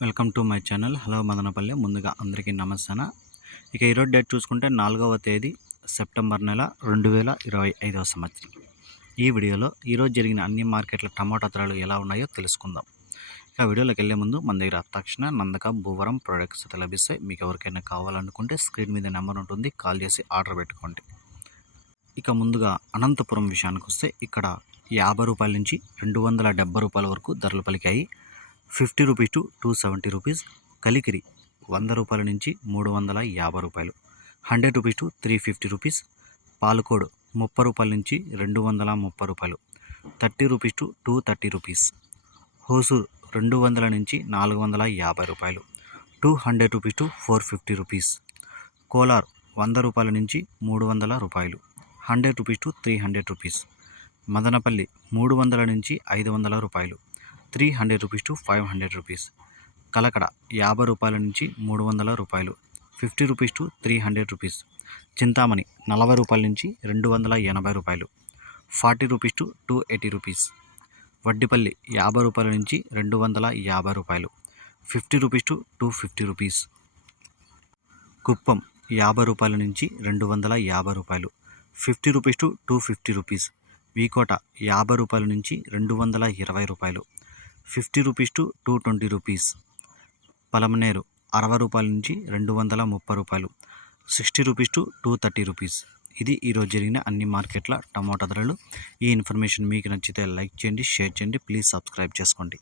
Welcome to my channel. Hello Madanapalle. ముందుగా అందరికీ నమస్తేన ఇక ఈరోజు డేట్ చూసుకుంటే నాలుగవ తేదీ సెప్టెంబర్ నెల రెండు వేల ఇరవై ఐదవ సంవత్సరం. ఈ వీడియోలో ఈరోజు జరిగిన అన్ని మార్కెట్ల టమాటా ధరలు ఎలా ఉన్నాయో తెలుసుకుందాం. ఇక వీడియోలోకి వెళ్ళే ముందు మన దగ్గర తక్షణ నందక భూవరం ప్రొడక్ట్స్ అయితే లభిస్తాయి. మీకు ఎవరికైనా కావాలనుకుంటే స్క్రీన్ మీద నెంబర్ ఉంటుంది. కాల్ చేసి ఆర్డర్ పెట్టుకోండి. ఇక ముందుగా అనంతపురం విషయానికి వస్తే ఇక్కడ యాభై రూపాయల నుంచి రెండు వందల డెబ్బై రూపాయల వరకు ధరలు పలికాయి. Fifty rupees to two seventy rupees Kalikiri వంద రూపాయల నుంచి మూడు వందల యాభై రూపాయలు. Hundred rupees to three fifty rupees Palacode ముప్పై రూపాయల నుంచి రెండు వందల ముప్పై రూపాయలు. Thirty rupees to two thirty rupees Hosur రెండు వందల నుంచి నాలుగు వందల యాభై రూపాయలు. Two hundred rupees to four fifty rupees Kolar వంద రూపాయల నుంచి మూడు వందల రూపాయలు. Hundred rupees to three hundred rupees Madanapalle మూడు వందల నుంచి ఐదు వందల రూపాయలు. Three hundred rupees to five hundred rupees Kalakada యాభై రూపాయల నుంచి మూడు వందల రూపాయలు. Fifty rupees to three hundred rupees Chintamani నలభై రూపాయల నుంచి రెండు వందల ఎనభై రూపాయలు. Forty rupees to two eighty rupees Vaddipalli యాభై రూపాయల నుంచి రెండు వందల యాభై రూపాయలు. Fifty rupees to two fifty rupees Kuppam యాభై రూపాయల నుంచి రెండు వందల యాభై రూపాయలు. Fifty rupees to two fifty rupees V Kota యాభై రూపాయల నుంచి రెండు వందల ఇరవై రూపాయలు. Fifty rupees to two twenty rupees. Palamaneru అరవై రూపాయల నుంచి రెండు వందల ముప్పై రూపాయలు. Sixty rupees to two thirty rupees. ఇది ఈరోజు జరిగిన అన్ని మార్కెట్ల టమాటా ధరలు. ఈ ఇన్ఫర్మేషన్ మీకు నచ్చితే లైక్ చేయండి షేర్ చేయండి ప్లీజ్ సబ్స్క్రైబ్ చేసుకోండి.